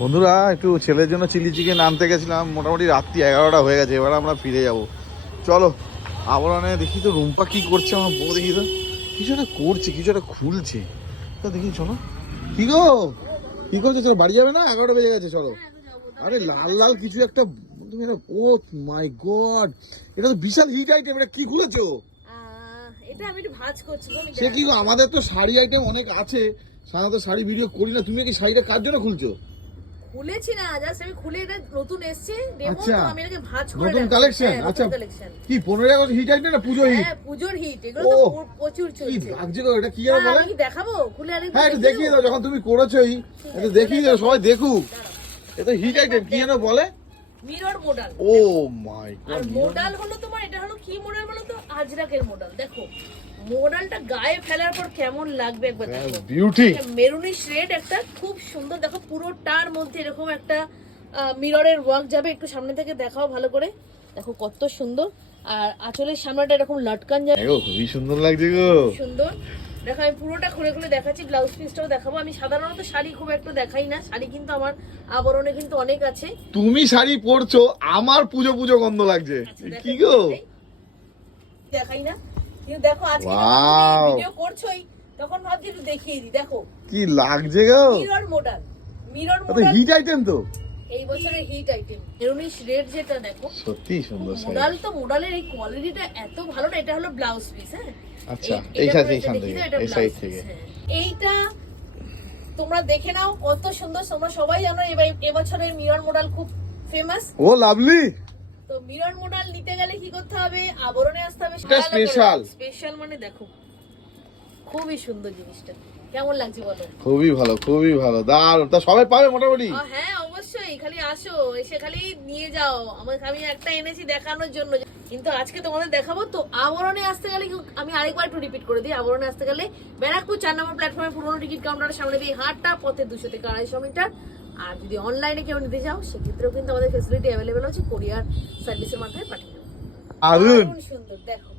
বন্ধুরা একটু ছেলের জন্য চিলি চিকেন আনতে গেছিলাম, মোটামুটি রাত্রি 11টা হয়ে গেছে। এবার আমরা ফিরে যাব। চলো আবরণে দেখি তো রুম্পা কি করছে। আমার বউ দেখি তো কিছু একটা করছে, কিছু একটা খুলছে। তা দেখি চলো। কি গো কি করছো? চলো বাড়ি যাবে না? 11টা বেজে গেছে, চলো। আরে লাল লাল কিছু একটা তুমি ও মাই গড, এটা তো বিশাল হিট আইটেম। এটা কি খুলেছো? এটা আমি একটু ভাঁজ করছি। সে কি গো, আমাদের তো শাড়ি আইটেম অনেক আছে, সাধারণত শাড়ি ভিডিও করি না। তুমি কি শাড়িটা কার জন্য খুলছো? খুলেছি না, জাস্ট আমি খুলে এটা নতুন এসেছে ডেমো, আচ্ছা, তো আমি এটাকে ভাঁজ করে নতুন রাখছি। কালেকশন। হ্যাঁ, আচ্ছা, নতুন কালেকশন। কি 15 আগস্ট হিট আইটেম না পুজো হিট? হ্যাঁ, পূজোর হিট, এগুলো তো প্রচুর কি চলছে। লাগছে গো, এটা কি যেন বলে? আমি কি দেখাবো খুলে? আরে হ্যাঁ একটু দেখিয়ে দাও, যখন তুমি করেছোই একটু দেখিয়ে দাও, সবাই দেখুক। এটা হিট আইটেম কি যেন বলে? Mirror model. ও মাই আর গড, মডেল হলো তোমার, এটা হলো কি মডেল বলো তো? আজরাকের মডেল। দেখো মডেলটা গায়ে ফেলার পর কেমন লাগবে একবার দেখো। বিউটি। মেরুনিশ রেড একটা খুব সুন্দর, দেখো পুরোটার মধ্যে এরকম একটা মিররের ওয়ার্ক যাবে। একটু সামনে থেকে দেখাও ভালো করে, দেখো কত সুন্দর। আর আঁচলের সামনেটা এরকম লটকান যাবে, দেখো খুবই সুন্দর লাগছে গো। সুন্দর। দেখো আমি পুরোটা খুলে খুলে দেখাচ্ছি, ব্লাউজ পিসটাও দেখাবো। আমি সাধারণত শাড়ি খুব একটা দেখাই না, শাড়ি কিন্তু আমার আবরণে কিন্তু অনেক আছে। তুমি শাড়ি পরছো, আমার পুজো পুজো গন্ধ লাগছে। আচ্ছা, কি গো দেখাই না, কিন্তু দেখো আজকে Wow! ভিডিও করছোই, তখন ভাবছি একটু দেখিয়ে দিই। দেখো কি লাগছে গো, মিরর মডেল, মিরর এটা মডেল হিট আইটেম তো। এই বছরের হিট আইটেম মেরুনিশ রেড, যেটা দেখো সত্যি সুন্দর শাড়ি। মডেল। তো মডেলের এই কোয়ালিটিটা এত ভালো না। এটা হলো ব্লাউজ পিস। হ্যাঁ, আচ্ছা, এটা এইখান পরে থেকে, দেখিয়ে দাও, এই এটা সাইড blouse থেকে। piece, হ্যাঁ। এইটা তোমরা দেখে নাও কত সুন্দর। তোমরা সবাই জানো এবছরের মিরর মডেল খুব ফেমাস। ও লাভলি। তো মিরর মডেল নিতে গেলে কি করতে হবে? আবরণে আসতে হবে। এটা special। স্পেশাল মানে দেখো খুবই সুন্দর জিনিসটা। কেমন লাগছে বলো? খুবই ভালো, খুবই ভালো, দারুণ। তা সবাই পাবে মোটামুটি? হ্যাঁ অবশ্যই, খালি আসো, এসে খালি নিয়ে যাও। আমি একটা এনেছি দেখানোর জন্য, কিন্তু আজকে তোমাদের দেখাবো। তো আবরণে আসতে গেলে আমি আরেকবার একটু রিপিট করে দিই। আবরণে আসতে গেলে ব্যারাকপুর 4 নম্বর প্ল্যাটফর্মে পুরোনো টিকিট কাউন্টারের সামনে দিয়ে হাঁটটা পথে 200 থেকে 250 মিটার। আর যদি অনলাইনে কেউ নিতে চাও সেক্ষেত্রেও কিন্তু আমাদের ফেসিলিটি অ্যাভেলেবেল আছে, কোরিয়ার সার্ভিসের মাধ্যমে পাঠিয়ে দেবো। দারুণ সুন্দর দেখো।